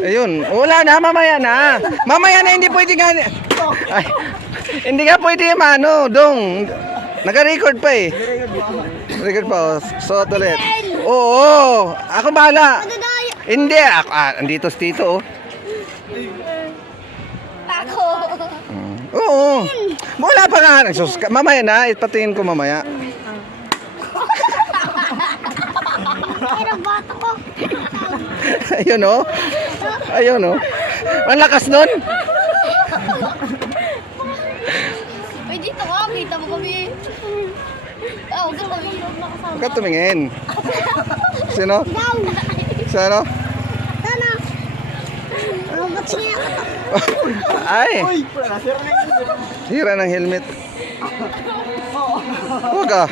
Ayun, wala na, mamaya na. Mamaya na, hindi pwede nga. Ay, hindi nga pwede mano, dong. Naka-record pa eh. Record pa, oh. So, ulit. Oo, ako bahala. Hindi, ako, andito si Tito, oh. Ako. Oo. Wala pa nga. Sus, mamaya na, ipatingin ko mamaya. Pero bato ko. Ayun, oh. Ayun, oh. Ang lakas nun. Uy, dito ka. Kita mo kami. Huwag ka kami. Huwag ka tumingin. Sino? Sino? Sana. Ba't siya? Ay. Sira ng helmet. Huwag ah.